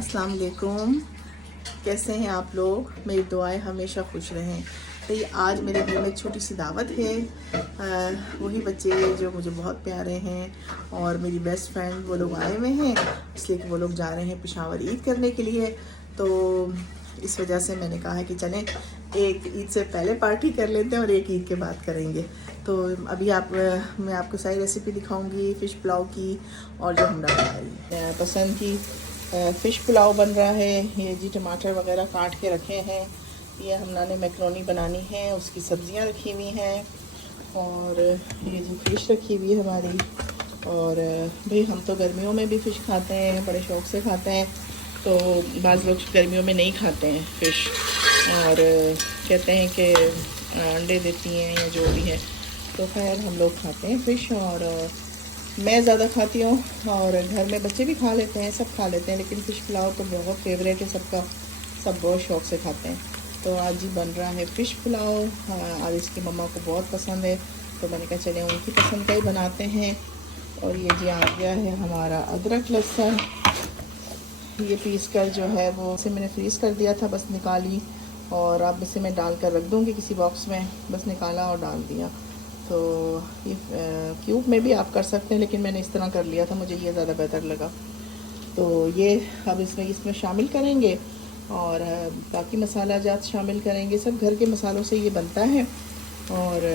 अस्सलाम वालेकुम। कैसे हैं आप लोग? मेरी दुआएं हमेशा खुश रहें। तो ये आज मेरे घर में छोटी सी दावत है। वही बच्चे जो मुझे बहुत प्यारे हैं और मेरी बेस्ट फ्रेंड वो लोग आए हुए हैं, इसलिए कि वो लोग जा रहे हैं पेशावर ईद करने के लिए। तो इस वजह से मैंने कहा है कि चलें एक ईद से पहले पार्टी कर लेते हैं और एक ईद के बाद करेंगे। तो अभी मैं आपको सारी रेसिपी दिखाऊंगी फ़िश पुलाव की, और जो हमारी पसंद की फ़िश पुलाव बन रहा है। ये जी टमाटर वगैरह काट के रखे हैं। ये हमने मैक्रोनी बनानी है, उसकी सब्जियां रखी हुई हैं, और ये जी फ़िश रखी हुई है हमारी। और भाई हम तो गर्मियों में भी फ़िश खाते हैं, बड़े शौक़ से खाते हैं। तो बाज़ लोग गर्मियों में नहीं खाते हैं फ़िश, और कहते हैं कि अंडे देती हैं या जो भी है। तो खैर हम लोग खाते हैं फ़िश, और मैं ज़्यादा खाती हूँ, और घर में बच्चे भी खा लेते हैं, सब खा लेते हैं। लेकिन फ़िश पुलाव तो बहुत फेवरेट है सबका, सब बहुत शौक़ से खाते हैं। तो आज ही बन रहा है फ़िश पुलाव। आज इसकी मम्मा को बहुत पसंद है, तो मैंने कहा चले उनकी पसंद का ही बनाते हैं। और ये जी आ गया है हमारा अदरक लहसुन, ये पीस कर जो है वो इसे मैंने फ्रीज़ कर दिया था, बस निकाली, और अब इसे मैं डाल कर रख दूँगी किसी बॉक्स में। बस निकाला और डाल दिया। तो ये क्यूब में भी आप कर सकते हैं, लेकिन मैंने इस तरह कर लिया था, मुझे ये ज़्यादा बेहतर लगा। तो ये अब इसमें शामिल करेंगे, और बाकी मसाला जात शामिल करेंगे। सब घर के मसालों से ये बनता है, और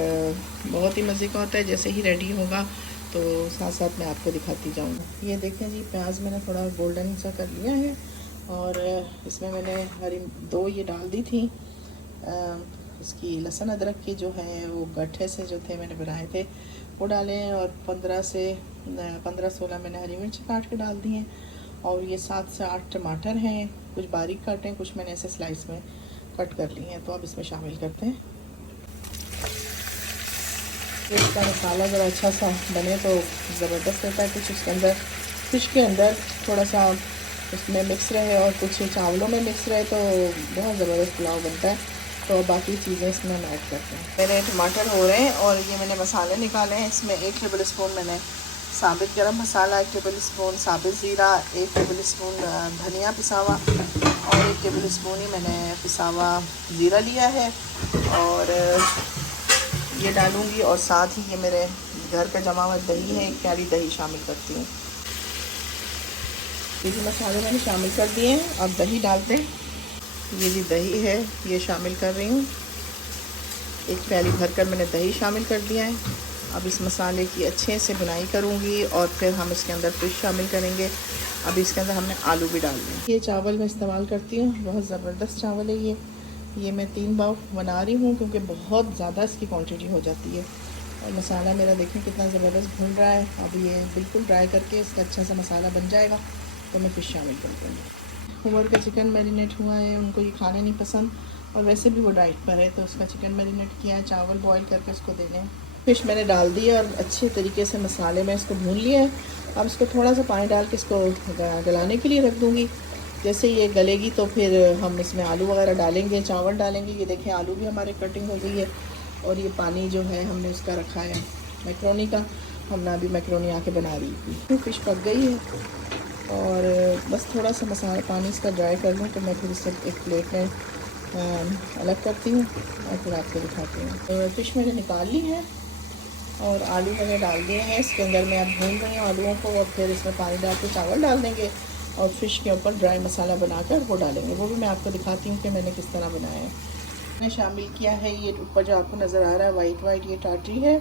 बहुत ही मज़े का होता है। जैसे ही रेडी होगा तो साथ साथ मैं आपको दिखाती जाऊँगी। ये देखें जी, प्याज मैंने थोड़ा गोल्डन सा कर लिया है, और इसमें मैंने हरी 2 ये डाल दी थी। इसकी लहसुन अदरक की जो है वो गट्ठे से जो थे मैंने बनाए थे वो डाले, और 15-16 मैंने हरी मिर्च काट के डाल दी हैं। और ये 7 से 8 टमाटर हैं, कुछ बारीक काटे हैं, कुछ मैंने ऐसे स्लाइस में कट कर लिए हैं। तो अब इसमें शामिल करते हैं। इसका मसाला ज़रा अच्छा सा बने तो ज़बरदस्त रहता है। कुछ उसके अंदर फ़िश के अंदर थोड़ा सा उसमें मिक्स रहे, और कुछ चावलों में मिक्स रहे, तो बहुत ज़बरदस्त पुलाव बनता है। तो बाकी चीज़ें इसमें हम ऐड करते हैं। मेरे टमाटर हो रहे हैं, और ये मैंने मसाले निकाले हैं। इसमें 1 टेबल स्पून मैंने साबित गरम मसाला, 1 टेबल स्पून साबित ज़ीरा, 1 टेबल स्पून धनिया पिसा हुआ, और 1 टेबल स्पून ही मैंने पिसा हुआ ज़ीरा लिया है, और ये डालूँगी। और साथ ही ये मेरे घर का जमा हुआ दही है, 1 प्याली दही शामिल करती हूँ। ये भी मसाले मैंने शामिल कर दिए हैं, अब दही डालते हैं। ये भी दही है, ये शामिल कर रही हूँ। 1 प्याली भरकर मैंने दही शामिल कर दिया है। अब इस मसाले की अच्छे से बुनाई करूँगी, और फिर हम इसके अंदर फ़िश शामिल करेंगे। अब इसके अंदर हमने आलू भी डालने हैं। ये चावल मैं इस्तेमाल करती हूँ, बहुत ज़बरदस्त चावल है ये मैं 3 बार बना रही हूँ, क्योंकि बहुत ज़्यादा इसकी क्वांटिटी हो जाती है। और मसाला मेरा देखें कितना ज़बरदस्त भुन रहा है। अब ये बिल्कुल ड्राई करके इसका अच्छा सा मसाला बन जाएगा, तो मैं फ़िश शामिल कर दूँगी। उमर का चिकन मैरिनेट हुआ है, उनको ये खाने नहीं पसंद, और वैसे भी वो डाइट पर है, तो उसका चिकन मैरिनेट किया है, चावल बॉईल करके उसको देने हैं। फ़िश मैंने डाल दी है, और अच्छे तरीके से मसाले में इसको भून लिया है। अब इसको थोड़ा सा पानी डाल के इसको गलाने के लिए रख दूँगी। जैसे ये गलेगी तो फिर हम इसमें आलू वगैरह डालेंगे, चावल डालेंगे। ये देखें आलू भी हमारे कटिंग हो गई है, और ये पानी जो है हमने उसका रखा है मैक्रोनी का। हमने अभी मैक्रोनी आके बना रही थी। फ़िश पक गई है, और बस थोड़ा सा मसाला पानी इसका ड्राई कर लूँ, तो मैं फिर इसे एक प्लेट में अलग करती हूँ, और फिर आपको दिखाती हूँ। तो फ़िश मैंने निकाल ली है, और आलू मैंने डाल दिए हैं इसके अंदर। मैं अब भून रही हूँ आलूओं को, और फिर इसमें पानी डाल के चावल डाल देंगे, और फ़िश के ऊपर ड्राई मसाला बनाकर वो डालेंगे। वो भी मैं आपको दिखाती हूँ कि मैंने किस तरह बनाया है। मैंने शामिल किया है ये ऊपर जो आपको नज़र आ रहा है वाइट ये टाटरी है,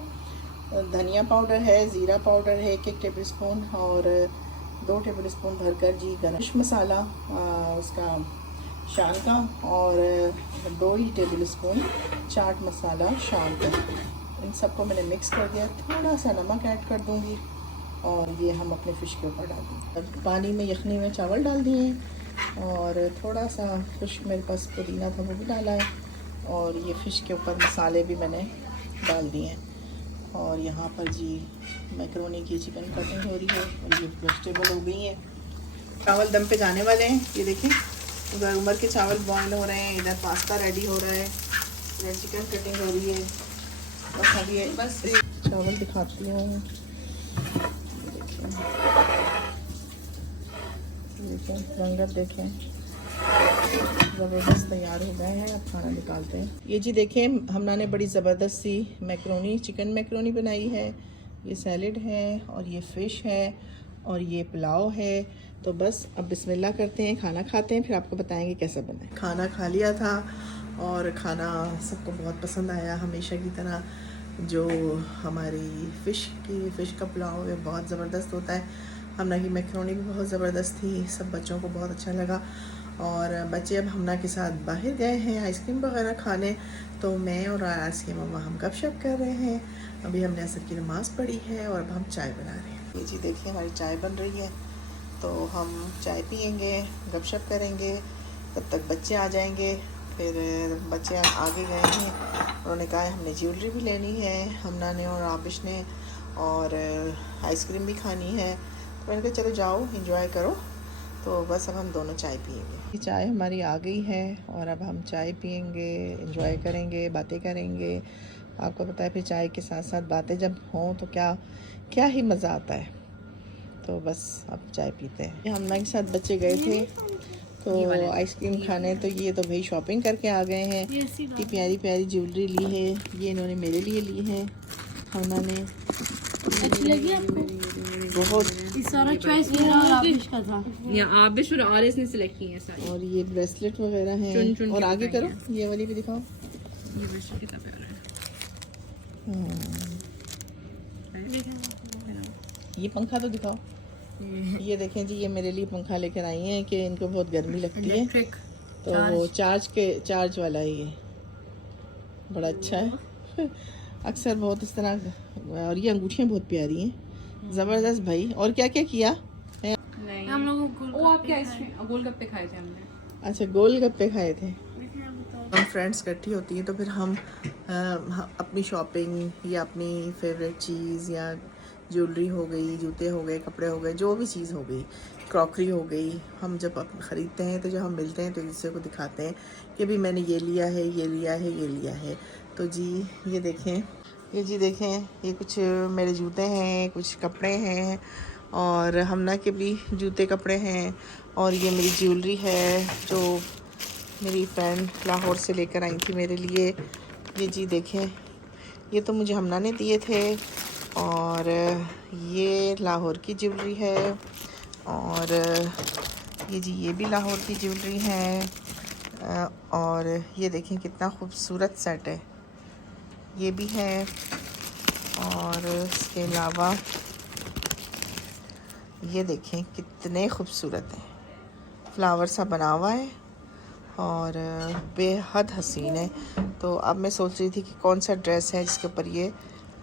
धनिया पाउडर है, ज़ीरा पाउडर है 1 टेबल स्पून, और 2 टेबल स्पून भरकर जी गरम मसाला उसका शान का, और 2 ही टेबल स्पून चाट मसाला शान का। इन सबको मैंने मिक्स कर दिया। थोड़ा सा नमक ऐड कर दूँगी, और ये हम अपने फ़िश के ऊपर डाल देंगे। पानी में यखनी में चावल डाल दिए हैं, और थोड़ा सा फ़िश मेरे पास पुदीना था वो भी डाला है, और ये फ़िश के ऊपर मसाले भी मैंने डाल दिए हैं। और यहाँ पर जी मैक्रोनी की चिकन कटिंग हो रही है, और ये वेजिटेबल हो गई हैं। चावल दम पे जाने वाले हैं। ये देखें उधर उमर के चावल बॉयल हो रहे हैं, इधर पास्ता रेडी हो रहा है, इधर चिकन कटिंग हो रही है। बस अभी बस चावल दिखाती हूँ। देखें रंगत देखें, ज़बरदस्त तैयार हो गए हैं। अब खाना निकालते हैं। ये जी देखें हमना ने बड़ी ज़बरदस्त सी मैक्रोनी, चिकन मैक्रोनी बनाई है। ये सैलेड है और ये फ़िश है और ये पुलाव है। तो बस अब बिस्मिल्लाह करते हैं, खाना खाते हैं, फिर आपको बताएंगे कैसा बना है। खाना खा लिया था और खाना सबको बहुत पसंद आया। हमेशा की तरह जो हमारी फ़िश का पुलाव है बहुत ज़बरदस्त होता है। हमना की मैक्रोनी भी बहुत ज़बरदस्त थी, सब बच्चों को बहुत अच्छा लगा। और बच्चे अब हमना के साथ बाहर गए हैं आइसक्रीम वगैरह खाने, तो मैं और आयास की मम्मा हम गपशप कर रहे हैं। अभी हमने असर की नमाज़ पढ़ी है और अब हम चाय बना रहे हैं। ये जी देखिए हमारी चाय बन रही है, तो हम चाय पियेंगे, गपशप करेंगे, तब तक बच्चे आ जाएंगे। फिर बच्चे आगे गए हैं, उन्होंने कहा हमने ज्वेलरी भी लेनी है, हमना ने और आबिश ने, और आइसक्रीम भी खानी है। तो मैंने कहा चलो जाओ एंजॉय करो। तो बस अब हम दोनों चाय पियेंगे। चाय हमारी आ गई है और अब हम चाय पियेंगे, एंजॉय करेंगे, बातें करेंगे। आपको पता है फिर चाय के साथ साथ बातें जब हों तो क्या क्या ही मज़ा आता है। तो बस अब चाय पीते हैं। हमना के साथ बच्चे गए थे तो आइसक्रीम खाने, तो ये तो भाई शॉपिंग करके आ गए हैं। ये प्यारी प्यारी ज्वेलरी ली है, ये इन्होंने मेरे लिए ली है। हमना ने अच्छी लगी आपको? बहुत सारा चॉइस मेरा और आबिश का था। या आबिश और आरिस ने सिलेक्ट की है सारी। और ये ब्रेसलेट वगैरह हैं। चुन चुन और के आगे करो, बताइए। ये वाली भी दिखाओ। ये ब्रेसलेट कितना प्यारा है। ये पंखा तो दिखाओ। ये देखें जी, ये मेरे लिए पंखा लेकर आई हैं कि इनको बहुत गर्मी लगती है, तो वो चार्ज वाला है। ये बड़ा अच्छा है। अक्सर बहुत इस तरह। और ये अंगूठियाँ बहुत प्यारी हैं, ज़बरदस्त भाई। और क्या क्या किया? नहीं हम लोग गोलगप्पे खाए थे हमने। अच्छा गोलगप्पे खाए थे। हम फ्रेंड्स इकट्ठी होती हैं तो फिर हम अपनी शॉपिंग या अपनी फेवरेट चीज़ या ज्वेलरी हो गई, जूते हो गए, कपड़े हो गए, जो भी चीज़ हो गई, क्रॉकरी हो गई, हम जब ख़रीदते हैं तो जब हम मिलते हैं तो एक दूसरे को दिखाते हैं कि भी मैंने ये लिया है, ये लिया है, ये लिया है। तो जी ये देखें, ये जी देखें, ये कुछ मेरे जूते हैं, कुछ कपड़े हैं, और हमना के भी जूते कपड़े हैं, और ये मेरी ज्वेलरी है जो मेरी फ्रेंड लाहौर से लेकर आई थी मेरे लिए। ये जी देखें, ये तो मुझे हमना ने दिए थे, और ये लाहौर की ज्वेलरी है, और ये जी ये भी लाहौर की ज्वेलरी है। और ये देखें कितना खूबसूरत सेट है, ये भी है। और इसके अलावा ये देखें कितने खूबसूरत हैं, फ्लावर सा बना हुआ है और बेहद हसीन है। तो अब मैं सोच रही थी कि कौन सा ड्रेस है जिसके ऊपर ये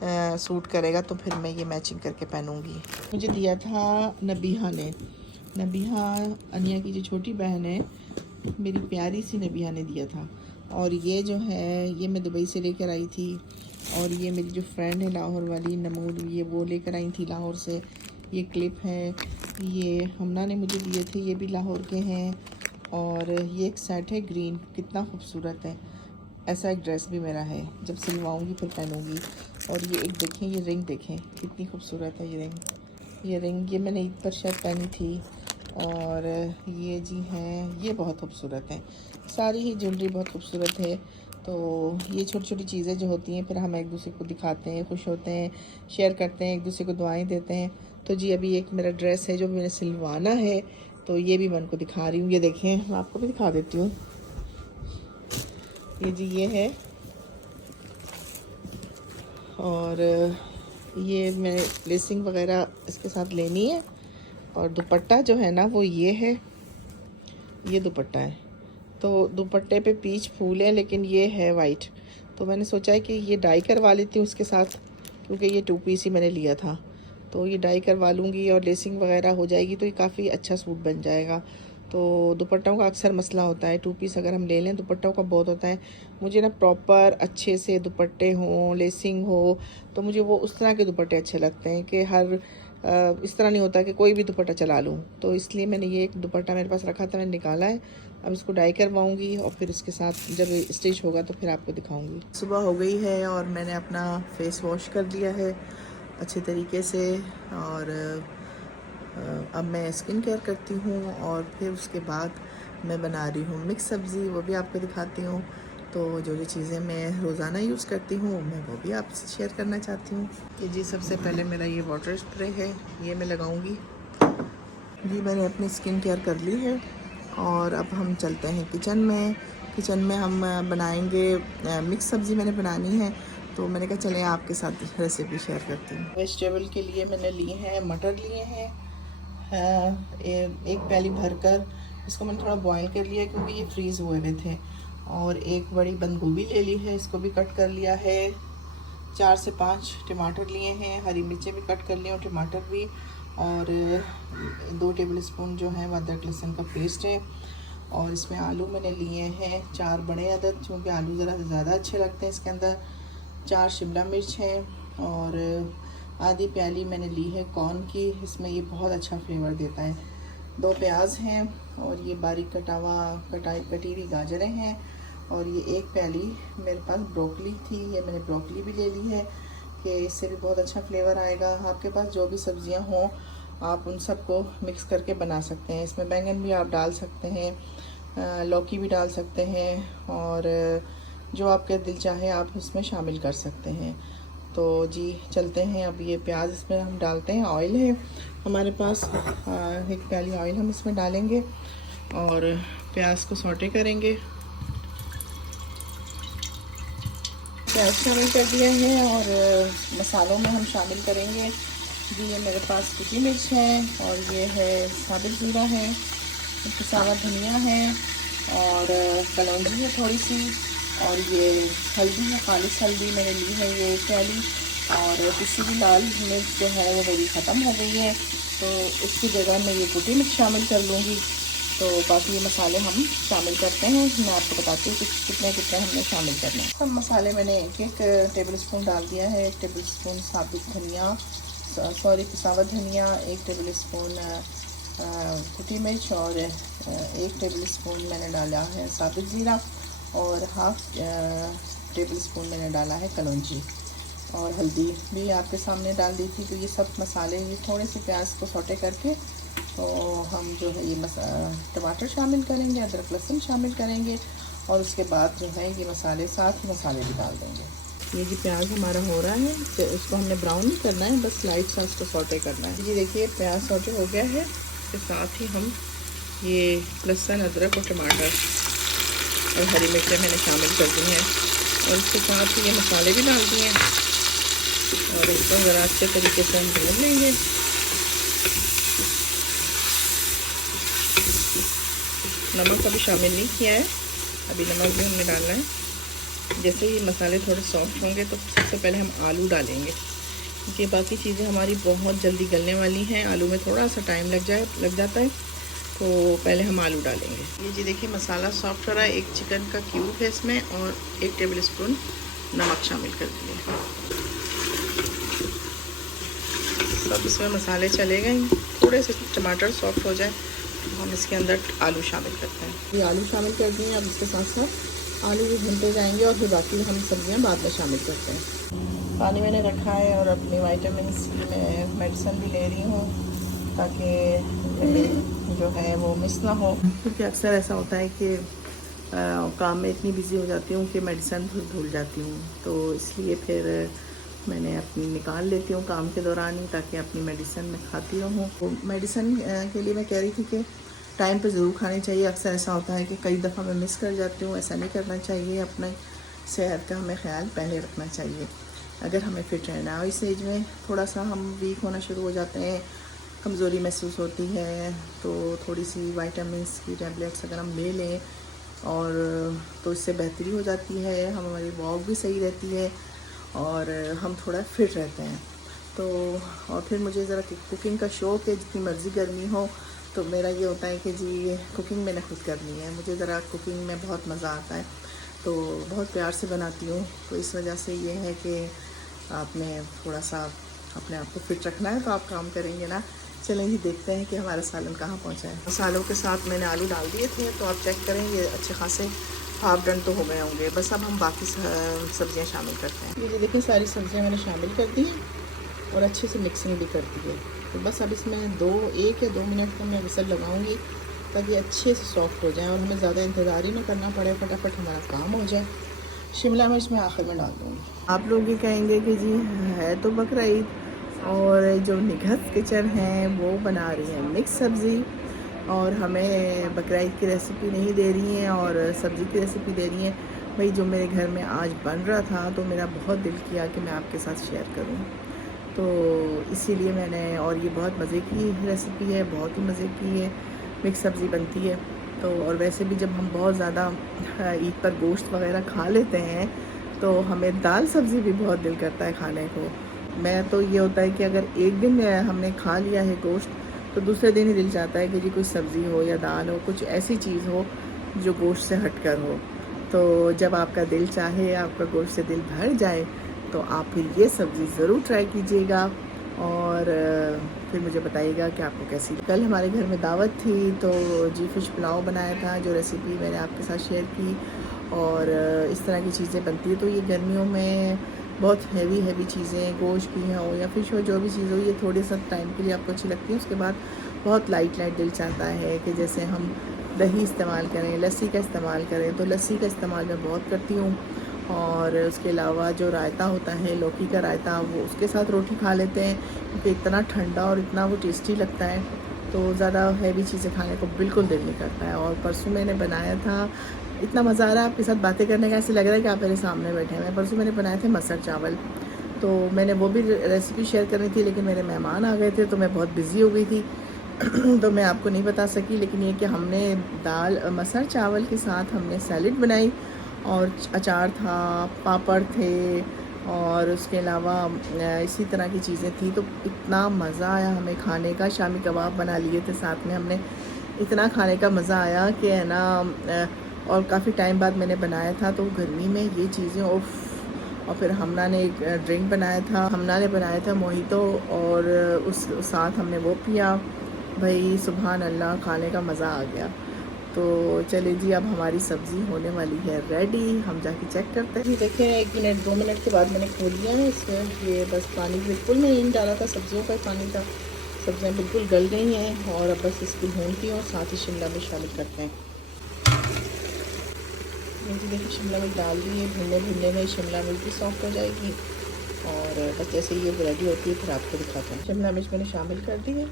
सूट करेगा, तो फिर मैं ये मैचिंग करके पहनूंगी। मुझे दिया था नबीहा ने, नबीहा अनिया की जो छोटी बहन है, मेरी प्यारी सी नबीहा ने दिया था। और ये जो है ये मैं दुबई से लेकर आई थी, और ये मेरी जो फ्रेंड है लाहौर वाली नमूद, ये वो लेकर आई थी लाहौर से। ये क्लिप है, ये हमना ने मुझे दिए थे, ये भी लाहौर के हैं। और ये एक सेट है ग्रीन, कितना खूबसूरत है। ऐसा एक ड्रेस भी मेरा है, जब सिलवाऊंगी फिर पहनूंगी। और ये एक देखें, ये रिंग देखें कितनी खूबसूरत है। ये रिंग ये मैंने ईद पर शायद पहनी थी। और ये जी हैं, ये बहुत खूबसूरत हैं। सारी ही ज्वेलरी बहुत खूबसूरत है। तो ये छोटी छोटी चीज़ें जो होती हैं फिर हम एक दूसरे को दिखाते हैं, खुश होते हैं, शेयर करते हैं, एक दूसरे को दुआएं देते हैं। तो जी अभी एक मेरा ड्रेस है जो मैंने सिलवाना है, तो ये भी मैं उनको दिखा रही हूँ। ये देखें, मैं आपको भी दिखा देती हूँ। ये जी ये है, और ये मैंने लेसिंग वगैरह इसके साथ लेनी है। और दुपट्टा जो है ना वो ये है, ये दुपट्टा है। तो दुपट्टे पे पीच फूल है, लेकिन ये है वाइट। तो मैंने सोचा है कि ये डाई करवा लेती हूँ उसके साथ, क्योंकि ये 2 पीस ही मैंने लिया था। तो ये डाई करवा लूँगी और लेसिंग वगैरह हो जाएगी, तो ये काफ़ी अच्छा सूट बन जाएगा। तो दुपट्टों का अक्सर मसला होता है, 2 पीस अगर हम ले लें दुपट्टों का बहुत होता है। मुझे ना प्रॉपर अच्छे से दुपट्टे हों, लेसिंग हो, तो मुझे वो उस तरह के दुपट्टे अच्छे लगते हैं कि हर इस तरह नहीं होता कि कोई भी दुपट्टा चला लूँ। तो इसलिए मैंने ये एक दुपट्टा मेरे पास रखा था, मैंने निकाला है। अब इसको डाई करवाऊँगी और फिर इसके साथ जब स्टिच होगा तो फिर आपको दिखाऊँगी। सुबह हो गई है और मैंने अपना फेस वॉश कर लिया है अच्छे तरीके से, और अब मैं स्किन केयर करती हूँ और फिर उसके बाद मैं बना रही हूँ मिक्स सब्ज़ी, वो भी आपको दिखाती हूँ। तो जो जो चीज़ें मैं रोज़ाना यूज़ करती हूँ मैं वो भी आपसे शेयर करना चाहती हूँ। ये जी सबसे पहले मेरा ये वाटर स्प्रे है, ये मैं लगाऊंगी। जी मैंने अपनी स्किन केयर कर ली है और अब हम चलते हैं किचन में। किचन में हम बनाएंगे मिक्स सब्ज़ी मैंने बनानी है, तो मैंने कहा चलें आपके साथ रेसिपी शेयर करती हूँ। वेजिटेबल के लिए मैंने लिए हैं मटर लिए हैं, एक प्याली भरकर, इसको मैंने थोड़ा बॉईल कर लिया क्योंकि ये फ्रीज़ हुए हुए थे। और एक बड़ी बंद गोभी ले ली है, इसको भी कट कर लिया है। 4 से 5 टमाटर लिए हैं, हरी मिर्चें भी कट कर ली और टमाटर भी। और 2 टेबलस्पून जो है अदरक लहसुन का पेस्ट है। और इसमें आलू मैंने लिए हैं 4 बड़े अदद, क्योंकि आलू ज़रा ज़्यादा अच्छे लगते हैं इसके अंदर। 4 शिमला मिर्च है और आधी प्याली मैंने ली है कॉर्न की, इसमें ये बहुत अच्छा फ्लेवर देता है। 2 प्याज हैं और ये बारीक कटी हुई गाजरें हैं। और ये 1 प्याली मेरे पास ब्रोकली थी, ये मैंने ब्रोकली भी ले ली है कि इससे भी बहुत अच्छा फ्लेवर आएगा। आपके पास जो भी सब्जियां हों आप उन सबको मिक्स करके बना सकते हैं। इसमें बैंगन भी आप डाल सकते हैं, लौकी भी डाल सकते हैं और जो आपके दिल चाहे आप इसमें शामिल कर सकते हैं। तो जी चलते हैं, अब ये प्याज इसमें हम डालते हैं। ऑयल है हमारे पास, 1 प्याली ऑयल हम इसमें डालेंगे और प्याज को सौटे करेंगे। प्याज शामिल कर दिया है और मसालों में हम शामिल करेंगे जी। ये मेरे पास कुटी मिर्च है और ये है साबित ज़ीरा है, पिसा धनिया है और कलौंजी है थोड़ी सी, और ये हल्दी है, खालिश हल्दी मैंने ली है ये 1 प्याली। और पिसी हुई लाल मिर्च जो है वो मेरी ख़त्म हो गई है, तो उसकी जगह मैं ये कुटी मिर्च शामिल कर लूँगी। तो बाकी ये मसाले हम शामिल करते हैं, मैं आपको बताती हूँ कि कितने कितने हमने शामिल करने हैं। सब मसाले मैंने 1 टेबलस्पून डाल दिया है। 1 टेबलस्पून साबुत धनिया, पिसावा धनिया, 1 टेबलस्पून कुटी मिर्च और 1 टेबलस्पून मैंने डाला है साबित ज़ीरा और हाफ़ टेबलस्पून मैंने डाला है कलौंजी। और हल्दी भी आपके सामने डाल दी थी। तो ये सब मसाले, ये थोड़े से प्याज को सौटे करके तो हम जो है ये टमाटर शामिल करेंगे, अदरक लहसुन शामिल करेंगे और उसके बाद जो है ये मसाले, साथ ही मसाले भी डाल देंगे। ये जी प्याज हमारा हो रहा है, तो उसको हमने ब्राउन नहीं करना है, बस लाइट सा उसको सौटे करना है। जी देखिए प्याज सौटे हो गया है, इसके साथ ही हम ये लहसुन, अदरक और टमाटर और हरी मिर्चें मैंने शामिल कर दी हैं और इसके साथ ही ये मसाले भी डाल दिए हैं और इसको ज़रा अच्छे तरीके से हम भून लेंगे। नमक अभी शामिल नहीं किया है, अभी नमक भी हमने डालना है। जैसे ही मसाले थोड़े सॉफ्ट होंगे तो सबसे पहले हम आलू डालेंगे, क्योंकि बाकी चीज़ें हमारी बहुत जल्दी गलने वाली हैं। आलू में थोड़ा सा टाइम लग जाता है, तो पहले हम आलू डालेंगे। ये जी देखिए मसाला सॉफ्ट हो रहा है। 1 चिकन का क्यूब है इसमें और 1 टेबलस्पून नमक शामिल कर दिए। सब इसमें मसाले चले गए, थोड़े से टमाटर सॉफ्ट हो जाए तो हम इसके अंदर आलू शामिल करते हैं। ये आलू शामिल कर दिए, अब इसके साथ साथ आलू भी भूनते जाएंगे और फिर बाकी हम सब्जियां बाद में शामिल करते हैं। पानी मैंने रखा है और अपनी वाइटामिन सी में मेडिसिन भी ले रही हूँ ताकि जो है वो मिस ना हो, क्योंकि अक्सर ऐसा होता है कि काम में इतनी बिज़ी हो जाती हूँ कि मेडिसिन भूल जाती हूँ। तो इसलिए फिर मैंने अपनी निकाल लेती हूँ काम के दौरान ही, ताकि अपनी मेडिसिन में खाती रहूँ। तो मेडिसिन के लिए मैं कह रही थी कि टाइम पे ज़रूर खानी चाहिए। अक्सर ऐसा होता है कि कई दफ़ा मैं मिस कर जाती हूँ, ऐसा नहीं करना चाहिए। अपने सेहत का हमें ख्याल पहले रखना चाहिए अगर हमें फिट रहना है। इस एज में थोड़ा सा हम वीक होना शुरू हो जाते हैं, कमज़ोरी महसूस होती है, तो थोड़ी सी वाइटामिन्स की टैबलेट्स अगर हम ले लें और तो इससे बेहतरी हो जाती है, हमारी वॉक भी सही रहती है और हम थोड़ा फिट रहते हैं। तो और फिर मुझे ज़रा कुकिंग का शौक़ है, जितनी मर्ज़ी गर्मी हो तो मेरा ये होता है कि जी कुकिंग मैंने खुद करनी है। मुझे ज़रा कुकिंग में बहुत मज़ा आता है, तो बहुत प्यार से बनाती हूँ। तो इस वजह से ये है कि आपने थोड़ा सा अपने आप को फिट रखना है, तो आप काम करेंगे ना। चलें जी देखते हैं कि हमारा सालन कहाँ पहुँचा है। मसालों के साथ मैंने आलू डाल दिए थे, तो आप चेक करें ये अच्छे खासे हाफ डन तो हो गए होंगे। बस अब हम बाकी सब्जियां शामिल करते हैं। ये देखिए सारी सब्जियां मैंने शामिल कर दी और अच्छे से मिक्सिंग भी कर दी है। तो बस अब इसमें 1 या 2 मिनट का मैं विसल लगाऊंगी ताकि अच्छे से सॉफ्ट हो जाए और हमें ज़्यादा इंतज़ार ही ना करना पड़े, फटाफट हमारा काम हो जाए। शिमला मिर्च मैं आखिर में डाल दूँगी। आप लोग ये कहेंगे कि जी है तो बकरा ईद और जो निघत किचन है वो बना रही है मिक्स सब्ज़ी और हमें बकरा ईद की रेसिपी नहीं दे रही हैं और सब्ज़ी की रेसिपी दे रही हैं। भाई जो मेरे घर में आज बन रहा था तो मेरा बहुत दिल किया कि मैं आपके साथ शेयर करूं, तो इसीलिए मैंने, और ये बहुत मज़े की रेसिपी है, बहुत ही मज़े की है, मिक्स सब्ज़ी बनती है। तो और वैसे भी जब हम बहुत ज़्यादा ईद पर गोश्त वगैरह खा लेते हैं तो हमें दाल सब्ज़ी भी बहुत दिल करता है खाने को। मैं तो ये होता है कि अगर एक दिन हमने खा लिया है गोश्त तो दूसरे दिन ही दिल चाहता है कि जी कोई सब्ज़ी हो या दाल हो, कुछ ऐसी चीज़ हो जो गोश्त से हटकर हो। तो जब आपका दिल चाहे, आपका गोश्त से दिल भर जाए तो आप फिर ये सब्ज़ी ज़रूर ट्राई कीजिएगा और फिर मुझे बताइएगा कि आपको कैसी। कल हमारे घर में दावत थी तो जी फ़िश पुलाव बनाया था, जो रेसिपी मैंने आपके साथ शेयर की। और इस तरह की चीज़ें बनती है तो ये गर्मियों में बहुत हैवी चीज़ें, गोश्त की हो या फ़िश हो, जो भी चीज़ हो, ये थोड़े सा टाइम के लिए आपको अच्छी लगती है, उसके बाद बहुत लाइट दिल चाहता है कि जैसे हम दही इस्तेमाल करें, लस्सी का इस्तेमाल करें। तो लस्सी का इस्तेमाल मैं बहुत करती हूँ और उसके अलावा जो रायता होता है, लौकी का रायता, वो उसके साथ रोटी खा लेते हैं क्योंकि इतना ठंडा और इतना वो टेस्टी लगता है, तो ज़्यादा हैवी चीज़ें खाने को बिल्कुल दिल नहीं करता है। और परसों मैंने बनाया था, इतना मज़ा आ रहा है आपके साथ बातें करने का, ऐसे लग रहा है कि आप मेरे सामने बैठे हैं। परसों मैंने बनाए थे मसर चावल, तो मैंने वो भी रेसिपी शेयर करनी थी लेकिन मेरे मेहमान आ गए थे तो मैं बहुत बिज़ी हो गई थी तो मैं आपको नहीं बता सकी। लेकिन ये कि हमने मसर चावल के साथ हमने सैलेड बनाई और अचार था, पापड़ थे और उसके अलावा इसी तरह की चीज़ें थी। तो इतना मज़ा आया हमें खाने का। शामी कबाब बना लिए थे साथ में हमने, इतना खाने का मज़ा आया कि है ना। और काफ़ी टाइम बाद मैंने बनाया था तो गर्मी में ये चीज़ें और फिर हमना ने एक ड्रिंक बनाया था, हमना ने बनाया था मोहितो और उस साथ हमने वो पिया। भाई सुभान अल्लाह, खाने का मज़ा आ गया। तो चलिए जी, अब हमारी सब्ज़ी होने वाली है रेडी, हम जाके चेक करते हैं। जी देखें, 1 मिनट 2 मिनट के बाद मैंने खोल लिया है इसमें। ये बस पानी बिल्कुल नहीं डाला था, सब्जियों का पानी था, सब्जियां बिल्कुल गल गई हैं और अब बस इसको भूनती हूँ और साथ ही शिमला मिर्च शामिल करते हैं। जी देखिए, शिमला मिर्च डाल दी है, भुनने में शिमला मिर्च भी सॉफ्ट हो जाएगी और बस जैसे ये रेडी होती है फिर आपको दिखाते हैं। शिमला मिर्च मैंने शामिल कर दी है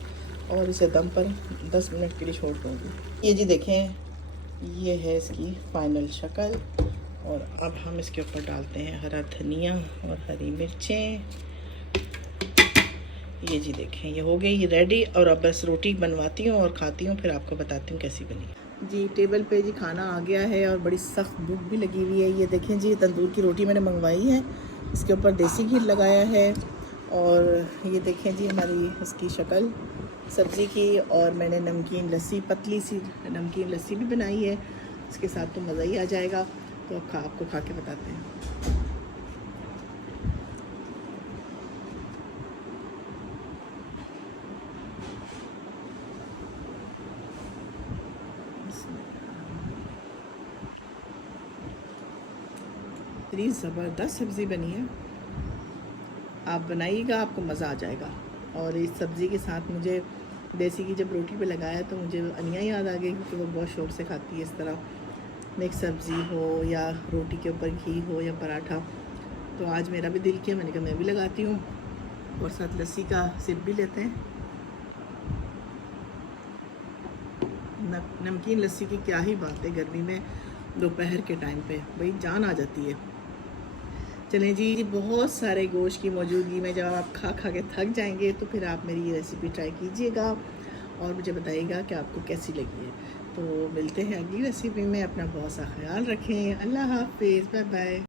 और इसे दम पर 10 मिनट के लिए छोड़ दूँगी। ये जी देखें, ये है इसकी फाइनल शक्ल। और अब हम इसके ऊपर डालते हैं हरा धनिया और हरी मिर्चें। ये जी देखें, ये हो गई ये रेडी। और अब बस रोटी बनवाती हूँ और खाती हूँ, फिर आपको बताती हूँ कैसी बनी। जी टेबल पे जी खाना आ गया है और बड़ी सख्त भूख भी लगी हुई है। ये देखें जी, तंदूर की रोटी मैंने मंगवाई है, इसके ऊपर देसी घी लगाया है और ये देखें जी हमारी इसकी शक्ल सब्ज़ी की। और मैंने नमकीन लस्सी, पतली सी नमकीन लस्सी भी बनाई है, इसके साथ तो मज़ा ही आ जाएगा। तो अब आपको खा के बताते हैं। इतनी ज़बरदस्त सब्ज़ी बनी है, आप बनाइएगा, आपको मज़ा आ जाएगा। और इस सब्ज़ी के साथ मुझे देसी घी जब रोटी पे लगाया तो मुझे अनिया याद आ गई क्योंकि वो बहुत शौक से खाती है इस तरह, मिक्स सब्ज़ी हो या रोटी के ऊपर घी हो या पराठा। तो आज मेरा भी दिल किया, मैंने कहा मैं भी लगाती हूँ और साथ लस्सी का सिप भी लेते हैं। नमकीन लस्सी की क्या ही बात है, गर्मी में दोपहर के टाइम पे भाई जान आ जाती है। चलें जी, बहुत सारे गोश्त की मौजूदगी में जब आप खा के थक जाएंगे तो फिर आप मेरी ये रेसिपी ट्राई कीजिएगा और मुझे बताइएगा कि आपको कैसी लगी है। तो मिलते हैं अगली रेसिपी में, अपना बहुत सा ख्याल रखें। अल्लाह हाफिज़, बाय बाय।